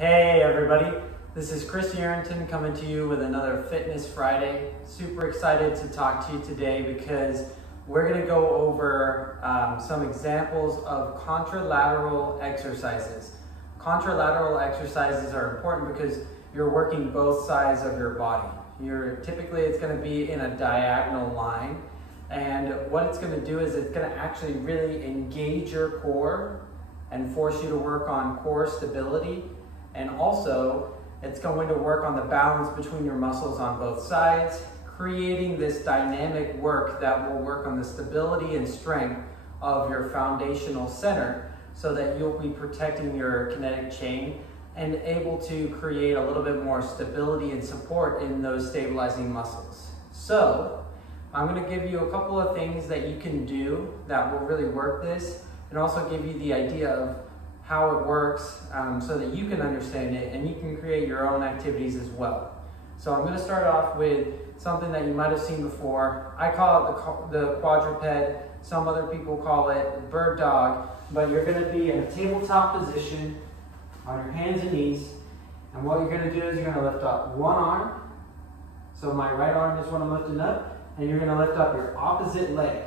Hey everybody, this is Chris Yerington coming to you with another Fitness Friday. Super excited to talk to you today because we're going to go over some examples of contralateral exercises. Contralateral exercises are important because you're working both sides of your body. Typically it's going to be in a diagonal line, and what it's going to do is it's going to actually really engage your core and force you to work on core stability. And also, it's going to work on the balance between your muscles on both sides, creating this dynamic work that will work on the stability and strength of your foundational center so that you'll be protecting your kinetic chain and able to create a little bit more stability and support in those stabilizing muscles. So, I'm going to give you a couple of things that you can do that will really work this, and also give you the idea of how it works so that you can understand it and you can create your own activities as well. So I'm going to start off with something that you might have seen before. I call it the quadruped. Some other people call it bird dog, but you're going to be in a tabletop position on your hands and knees, and what you're going to do is you're going to lift up one arm. So my right arm is what I'm lifting up, and you're going to lift up your opposite leg,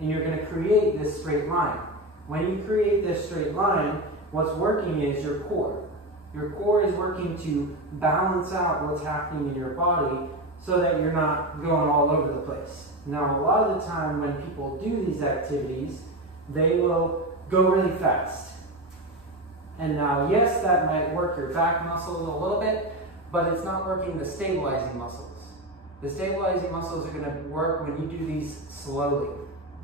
and you're going to create this straight line. When you create this straight line, what's working is your core. Your core is working to balance out what's happening in your body so that you're not going all over the place. Now, a lot of the time when people do these activities, they will go really fast. And now, yes, that might work your back muscles a little bit, but it's not working the stabilizing muscles. The stabilizing muscles are going to work when you do these slowly.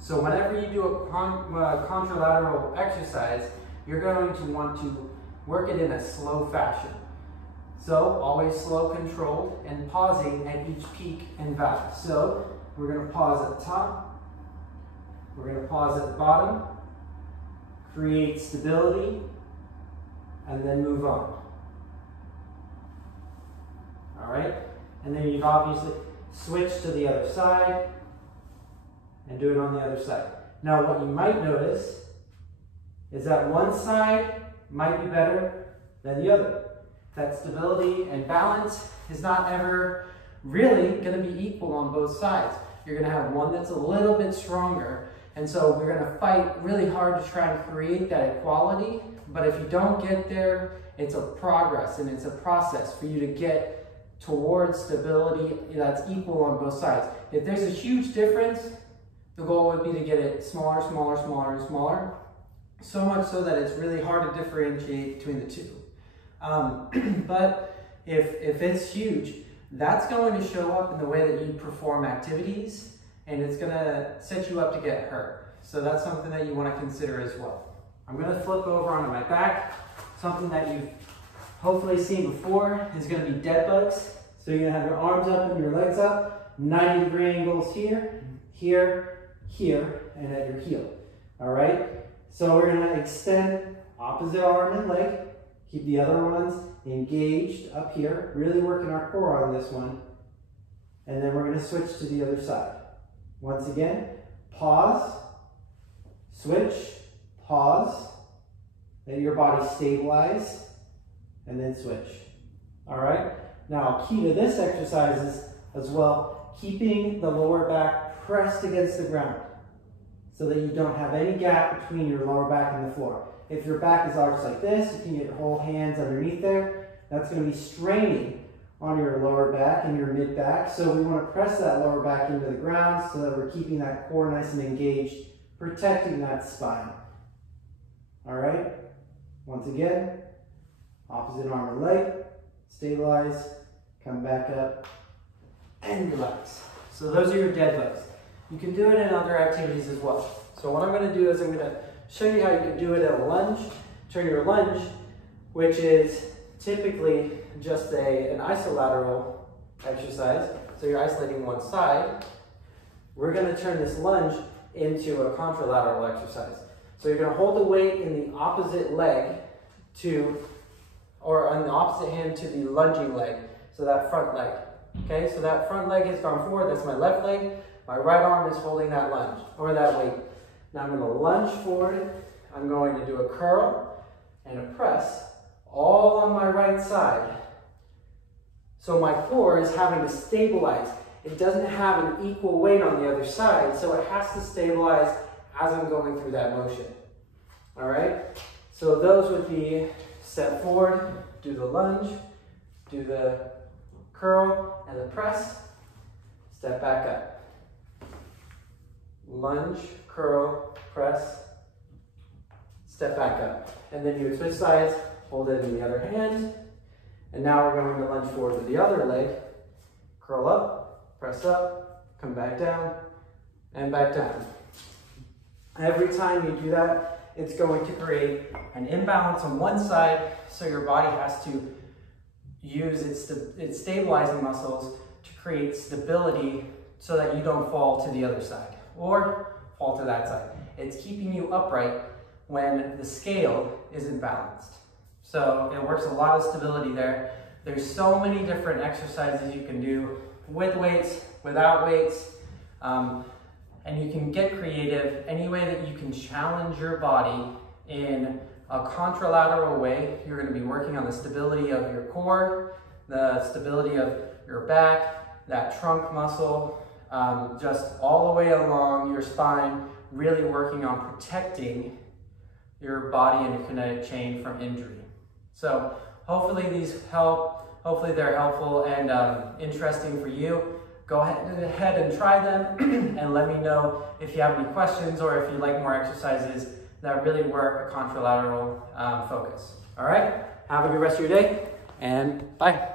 So whenever you do a contralateral exercise, you're going to want to work it in a slow fashion. So always slow, controlled, and pausing at each peak and valley. So we're going to pause at the top, we're going to pause at the bottom, create stability, and then move on. All right? And then you've obviously switched to the other side, and do it on the other side. Now what you might notice is that one side might be better than the other. That stability and balance is not ever really going to be equal on both sides. You're going to have one that's a little bit stronger, and so we're going to fight really hard to try and create that equality, but if you don't get there, it's a progress and it's a process for you to get towards stability that's equal on both sides. If there's a huge difference, the goal would be to get it smaller, smaller, smaller, and smaller, so much so that it's really hard to differentiate between the two. But if it's huge, that's going to show up in the way that you perform activities, and it's going to set you up to get hurt. So that's something that you want to consider as well. I'm going to flip over onto my back. Something that you've hopefully seen before is going to be dead bugs. So you're going to have your arms up and your legs up, 90-degree angles here, here, here, and at your heel. All right? So we're going to extend opposite arm and leg. Keep the other ones engaged up here. Really working our core on this one. And then we're going to switch to the other side. Once again, pause, switch, pause. Let your body stabilize, and then switch. All right? Now, key to this exercise is as well, keeping the lower back pressed against the ground so that you don't have any gap between your lower back and the floor. If your back is arched like this, you can get your whole hands underneath there. That's going to be straining on your lower back and your mid back. So we want to press that lower back into the ground so that we're keeping that core nice and engaged, protecting that spine. All right? Once again, opposite arm and leg, stabilize, come back up, and relax. So those are your dead bugs. You can do it in other activities as well. So what I'm going to do is I'm going to show you how you can do it at a lunge. Turn your lunge, which is typically just an isolateral exercise. So you're isolating one side. We're going to turn this lunge into a contralateral exercise. So you're going to hold the weight in the opposite leg or on the opposite hand to the lunging leg. So that front leg. Okay, so that front leg has gone forward. That's my left leg. My right arm is holding that lunge, or that weight. Now I'm going to lunge forward. I'm going to do a curl and a press, all on my right side. So my core is having to stabilize. It doesn't have an equal weight on the other side, so it has to stabilize as I'm going through that motion. All right? So those would be step forward, do the lunge, do the curl and the press, step back up. Lunge, curl, press, step back up. And then you would switch sides, hold it in the other hand, and now we're going to lunge forward with the other leg, curl up, press up, come back down, and back down. Every time you do that, it's going to create an imbalance on one side, so your body has to use its stabilizing muscles to create stability so that you don't fall to the other side or fall to that side. It's keeping you upright when the scale isn't balanced. So it works a lot of stability there. There's so many different exercises you can do with weights, without weights, and you can get creative any way that you can challenge your body in a contralateral way. You're going to be working on the stability of your core, the stability of your back, that trunk muscle, just all the way along your spine, really working on protecting your body and your kinetic chain from injury. So hopefully these help, hopefully they're helpful and interesting for you. Go ahead and try them and let me know if you have any questions or if you like more exercises that really work a contralateral focus. All right, have a good rest of your day and bye.